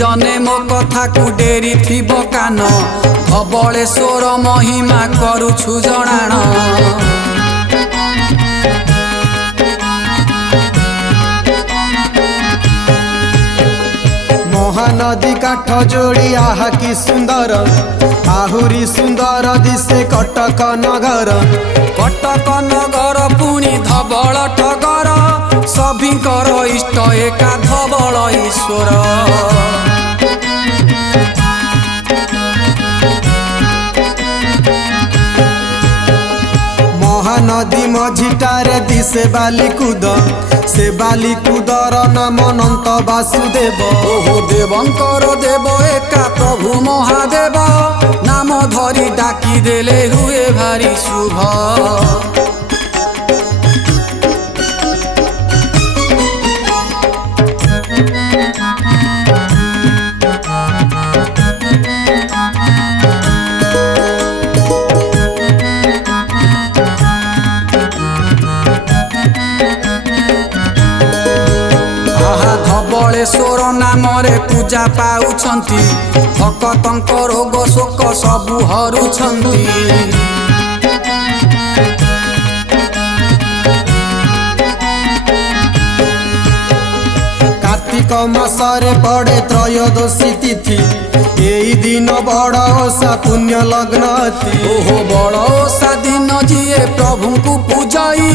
जने मो कथा को डेरी थिबो कान धबलेश्वर महिमा करुछु जणाण। महानदी काठ जोड़ी आहा कि सुंदर आहुरी सुंदर दिसे कटक नगर। कटक नगर पुणी धबल टगर सभिंकर इष्ट एका धबल ईश्वर। महानदी मझिटारे दिसे बालिकुद से बालिकुदर नाम अनंत वासुदेव। ओहो देवंकर देव एका प्रभु महादेव नाम धरी डाकी देले हुए भारी शुभ। धबलेश्वर नाम रे पूजा पाउछंती भक्तंक रोग शोक सबु हरुछंती। कार्तिक मासरे पड़े त्रयोदशी तिथि एई दिन बड़ ओषा पुण्य लग्न अति। ओहो बड़ ओषा दिन जिए प्रभु को पूजाई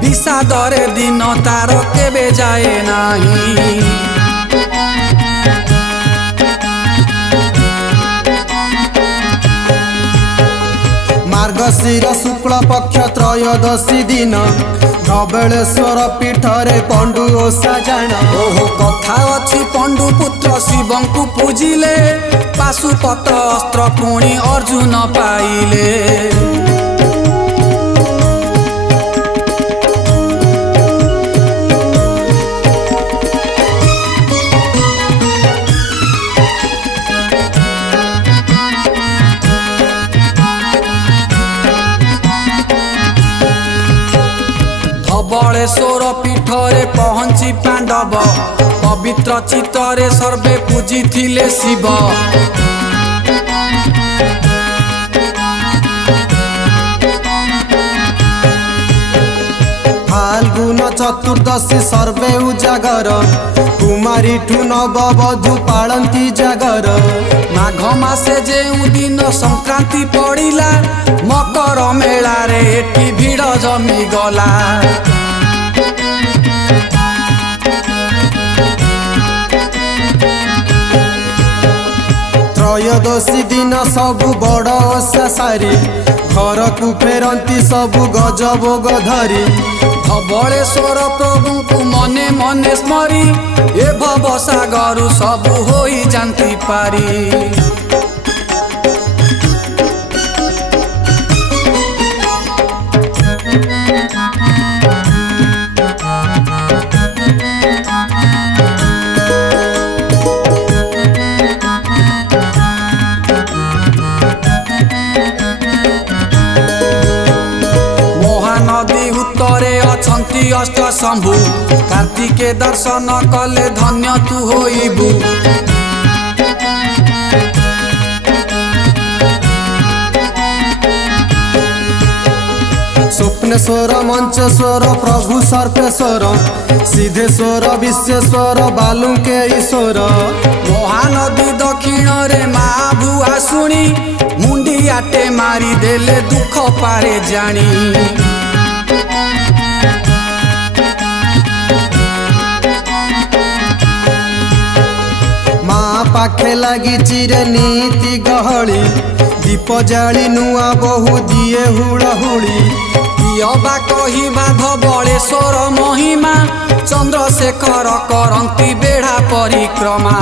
विषादरे दिन तार केबे जाए नाही। मार्गशीर शुक्ल पक्ष त्रयोदशी दिन धबलेश्वर पीठरे पंडु ओषा जाण। ओहो कथा अछि पंडु पुत्र शिवं को पूजिले पाशुपत अस्त्र पुणी अर्जुन पाइले। धबलेश्वर पीठरे पहुँची पांडव पवित्र चित्तरे सर्वे पूजी थिले शिव। फाल्गुन चतुर्दशी सर्वे उजागर कुमारी ठू नववधू पालंती जागर। माघ मासे जेउ दिन संक्रांति पड़िला मकर मेला रे एटी भीड़ जमी गला। त्रयोदशी दिन सबु बड़ ओषा सारी घर को फेरती सबु गजभोग धरी। धबलेश्वर प्रभु को मने मने स्मरी ए भव सागर सबु होई जानती पारी। अष्ट शंभु कार्तिके दर्शन कले धन्य तू होइबु। स्वप्नेश्वर मंचेश्वर प्रभु सर्पेश्वर सिद्धेश्वर विश्वेश्वर बालुके ईश्वर। महानदी दक्षिण रे माँ भुआ शुणी मुंडियाटे मारी देले दुख पारे जानी। पाखे लगी चिरे नीति गहली दीप जाली नुआ बहु दिए हुड़हुड़ी। पियबा कहिबा धबलेश्वर महिमा चंद्रशेखर करंती बेढ़ा परिक्रमा।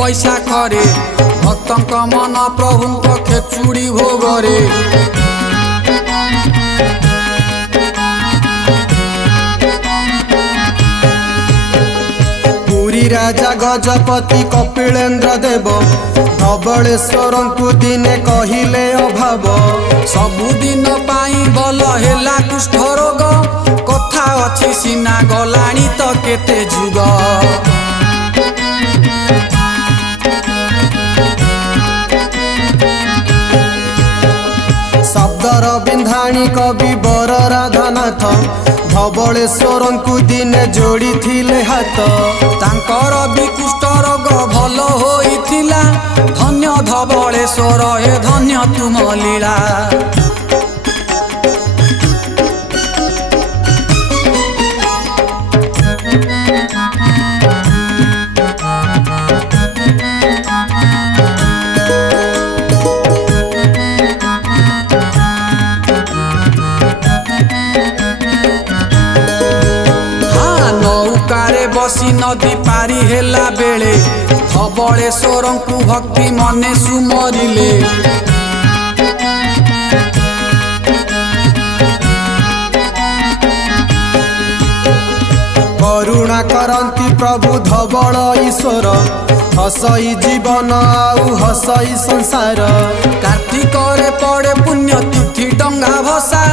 बैशाखरे भक्तंक मन प्रभुंक खेचुड़ी भोगरे। राजा गजपति कपिलेन्द्र देव धवलेश्वर को दिने कहिले अभाव सबुदिन पाई बल हेला कुष्ठ रोग कथा अछि सिना गलाणी तो केते जुग शब्दर बिंधाणी कवि बर राधानाथ धवलेश्वर को दिने जोड़ी थिले हाथ तांकर भी कुष्ठ रोग भल होइथिला धन्य धवलेश्वर हे धन्य तुम लीला बसी नदी पारी हेला बेले धवलेश्वर को भक्ति मने सुमरिले करुणा करंती प्रभु धवल ईश्वर हसई जीवन आउ हसई संसार कार्तिक रे पड़े पुण्य तिथि डंगा भसा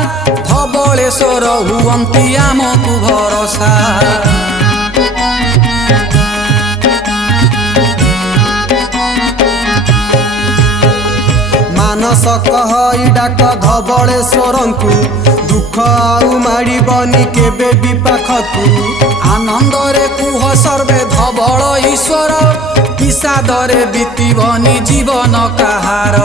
धवलेश्वर हुअंती आमकु भरोसा मानस कहई डाक धवलेश्वर को दुख आउ माड़बनी केबे भी पाखकू आनंद रे कुह सर्वे धवल ईश्वर विषाद रे बीतीबनी जीवन कहार।